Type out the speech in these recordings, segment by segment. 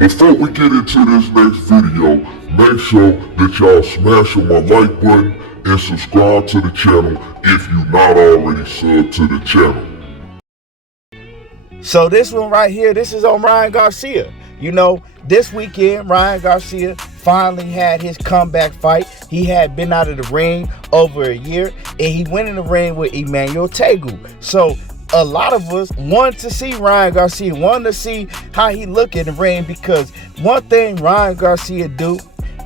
Before we get into this next video, make sure that y'all smash on my like button and subscribe to the channel if you're not already subbed to the channel. So this one right here, this is on Ryan Garcia. You know, this weekend, Ryan Garcia finally had his comeback fight. He had been out of the ring over a year, and he went in the ring with Emmanuel Tagoe. So a lot of us want to see Ryan Garcia, want to see how he look in the ring, because one thing Ryan Garcia do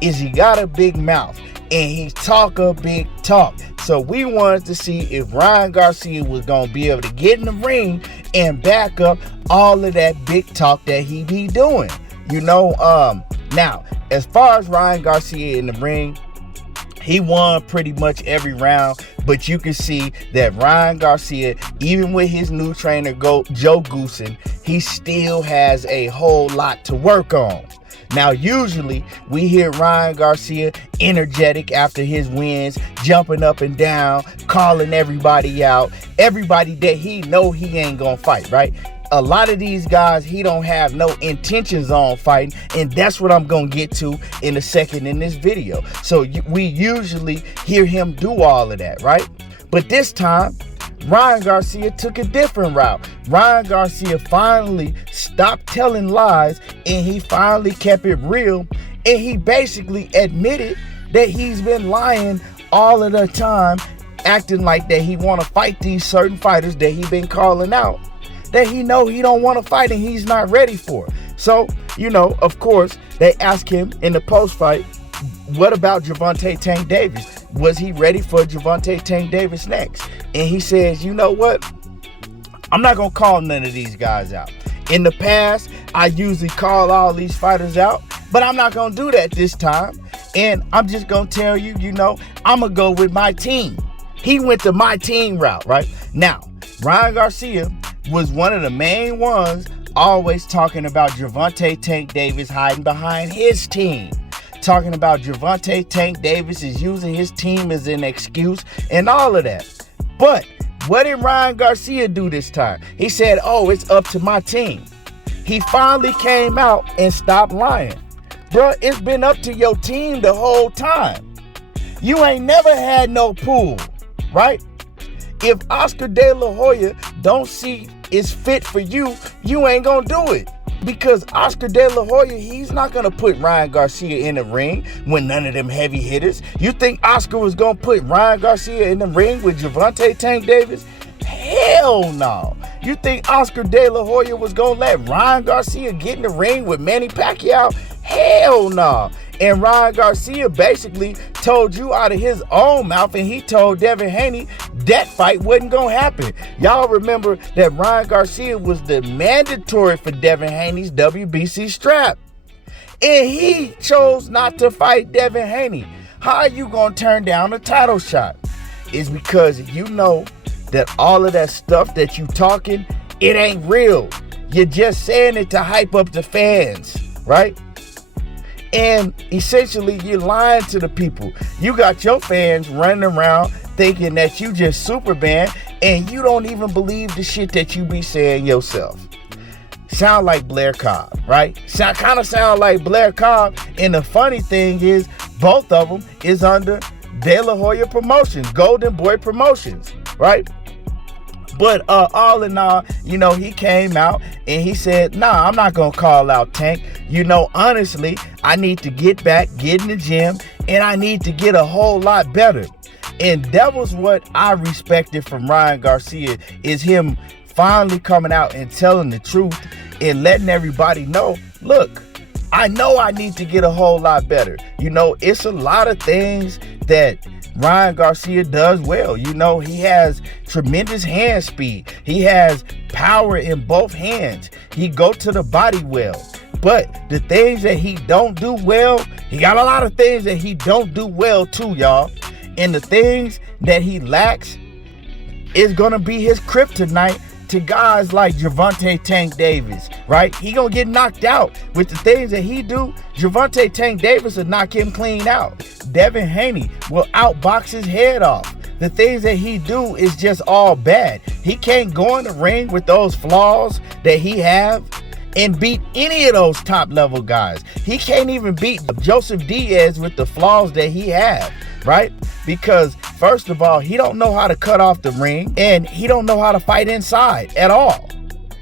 is he got a big mouth and he talk a big talk. So we wanted to see if Ryan Garcia was going to be able to get in the ring and back up all of that big talk that he be doing. You know, now, as far as Ryan Garcia in the ring, he won pretty much every round, but you can see that Ryan Garcia, even with his new trainer, Joe Goosen, he still has a whole lot to work on. Now, usually we hear Ryan Garcia energetic after his wins, jumping up and down, calling everybody out, everybody that he know he ain't gonna fight, right? A lot of these guys, he don't have no intentions on fighting, and that's what I'm gonna get to in a second in this video. So we usually hear him do all of that, right? But this time, Ryan Garcia took a different route. Ryan Garcia finally stopped telling lies, and he finally kept it real, and he basically admitted that he's been lying all of the time, acting like that he want to fight these certain fighters that he been calling out, that he know he don't want to fight and he's not ready for. So, you know, of course, they asked him in the post-fight, what about Gervonta Tank Davis? Was he ready for Gervonta Tank Davis next? And he says, you know what? I'm not going to call none of these guys out. In the past, I usually call all these fighters out, but I'm not going to do that this time. And I'm just going to tell you, you know, I'm going to go with my team. He went the my team route, right? Now, Ryan Garcia was one of the main ones always talking about Gervonta Tank Davis hiding behind his team. Talking about Gervonta Tank Davis is using his team as an excuse and all of that. But what did Ryan Garcia do this time? He said, oh, it's up to my team. He finally came out and stopped lying. Bruh, it's been up to your team the whole time. You ain't never had no pool, right? If Oscar De La Hoya don't see it's fit for you, you ain't gonna do it. Because Oscar De La Hoya, he's not going to put Ryan Garcia in the ring with none of them heavy hitters. You think Oscar was going to put Ryan Garcia in the ring with Gervonta Tank Davis? Hell no. You think Oscar De La Hoya was going to let Ryan Garcia get in the ring with Manny Pacquiao? Hell no. And Ryan Garcia basically told you out of his own mouth, and he told Devin Haney that fight wasn't going to happen. Y'all remember that Ryan Garcia was the mandatory for Devin Haney's WBC strap. And he chose not to fight Devin Haney. How are you going to turn down a title shot? It's because you know that all of that stuff that you talking, it ain't real. You're just saying it to hype up the fans, right? And essentially, you're lying to the people. You got your fans running around thinking that you just Superman, and you don't even believe the shit that you be saying yourself. Sound like Blair Cobb, right? Kind of sound like Blair Cobb. And the funny thing is, both of them is under De La Hoya Promotions, Golden Boy Promotions, right? But all in all, you know, he came out and he said, nah, I'm not going to call out Tank. You know, honestly, I need to get back, get in the gym, and I need to get a whole lot better. And that was what I respected from Ryan Garcia, is him finally coming out and telling the truth and letting everybody know, look, I know I need to get a whole lot better. You know, it's a lot of things that Ryan Garcia does well. You know, he has tremendous hand speed. He has power in both hands. He go to the body well. But the things that he don't do well, he got a lot of things that he don't do well too, y'all. And the things that he lacks is going to be his kryptonite to guys like Gervonta Tank Davis, right? He gonna get knocked out. With the things that he do, Gervonta Tank Davis will knock him clean out. Devin Haney will outbox his head off. The things that he do is just all bad. He can't go in the ring with those flaws that he have and beat any of those top level guys. He can't even beat Joseph Diaz with the flaws that he has, right? Because first of all, he don't know how to cut off the ring, and he don't know how to fight inside at all.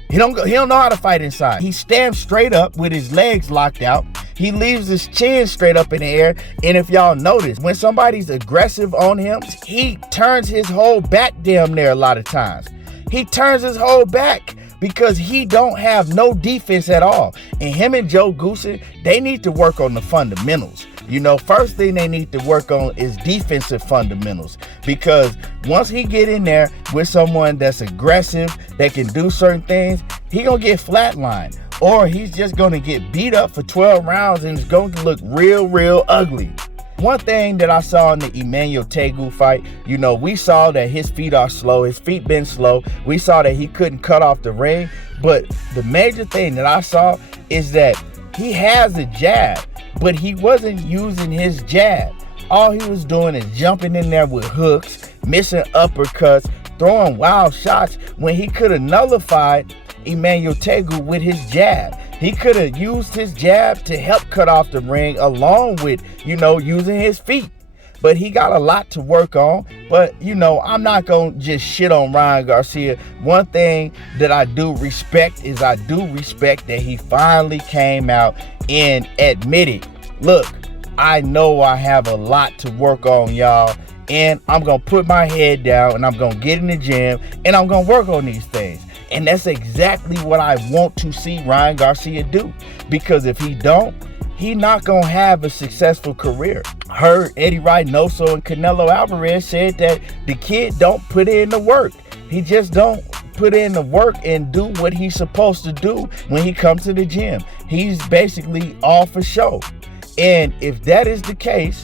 He don't know how to fight inside. He stands straight up with his legs locked out. He leaves his chin straight up in the air. And if y'all notice, when somebody's aggressive on him, he turns his whole back damn near a lot of times. He turns his whole back because he don't have no defense at all. And him and Joe Goosen, they need to work on the fundamentals. You know, first thing they need to work on is defensive fundamentals, because once he get in there with someone that's aggressive, that can do certain things, he gonna get flatlined, or he's just gonna get beat up for 12 rounds and it's going to look real ugly. One thing that I saw in the Emmanuel Tagoe fight, you know, we saw that his feet are slow. His feet been slow. We saw that he couldn't cut off the ring. But the major thing that I saw is that he has a jab, but he wasn't using his jab. All he was doing is jumping in there with hooks, missing uppercuts, throwing wild shots when he could have nullified Emmanuel Tagoe with his jab. He could have used his jab to help cut off the ring along with, you know, using his feet. But he got a lot to work on. But, you know, I'm not going to just shit on Ryan Garcia. One thing that I do respect is I do respect that he finally came out and admitted, look, I know I have a lot to work on, y'all. And I'm going to put my head down and I'm going to get in the gym and I'm going to work on these things. And that's exactly what I want to see Ryan Garcia do. Because if he don't, he not going to have a successful career. Heard Eddie Reynoso and Canelo Alvarez said that the kid don't put in the work. He just don't put in the work and do what he's supposed to do when he comes to the gym. He's basically all for show. And if that is the case,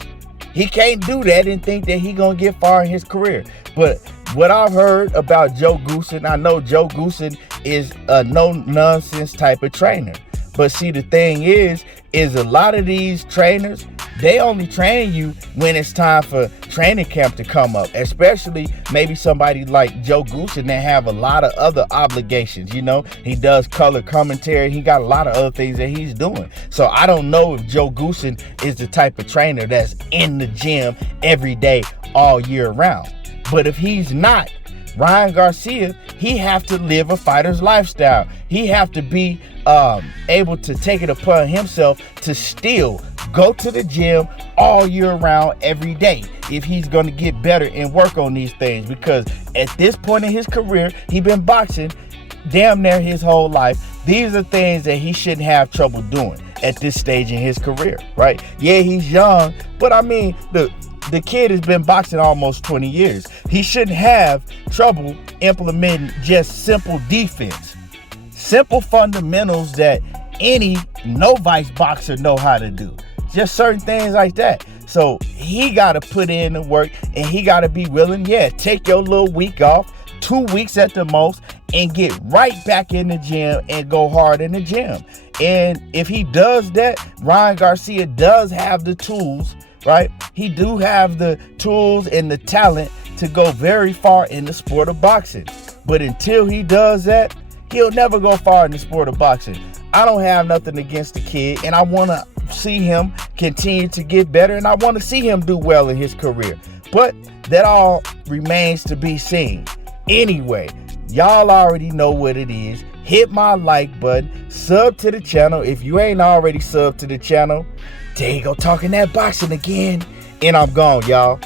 he can't do that and think that he going to get far in his career. But what I've heard about Joe Goosen, I know Joe Goosen is a no-nonsense type of trainer. But see, the thing is a lot of these trainers, they only train you when it's time for training camp to come up, especially maybe somebody like Joe Goosen that have a lot of other obligations. You know, he does color commentary. He got a lot of other things that he's doing. So I don't know if Joe Goosen is the type of trainer that's in the gym every day, all year round. But if he's not, Ryan Garcia, he have to live a fighter's lifestyle. He have to be able to take it upon himself to still go to the gym all year round, every day, if he's going to get better and work on these things. Because at this point in his career, he been boxing damn near his whole life. These are things that he shouldn't have trouble doing at this stage in his career, right? Yeah, he's young, but I mean, the kid has been boxing almost 20 years. He shouldn't have trouble implementing just simple defense, simple fundamentals that any novice boxer know how to do. Just certain things like that. So he got to put in the work, and he got to be willing, take your little week off, 2 weeks at the most, and get right back in the gym and go hard in the gym. And if he does that, Ryan Garcia does have the tools, right? He do have the tools and the talent to go very far in the sport of boxing. But until he does that, he'll never go far in the sport of boxing. I don't have nothing against the kid, and I want to see him continue to get better, and I want to see him do well in his career. But that all remains to be seen. Anyway, y'all already know what it is. Hit my like button, sub to the channel if you ain't already subbed to the channel. There you go, talking that boxing again, and I'm gone, y'all.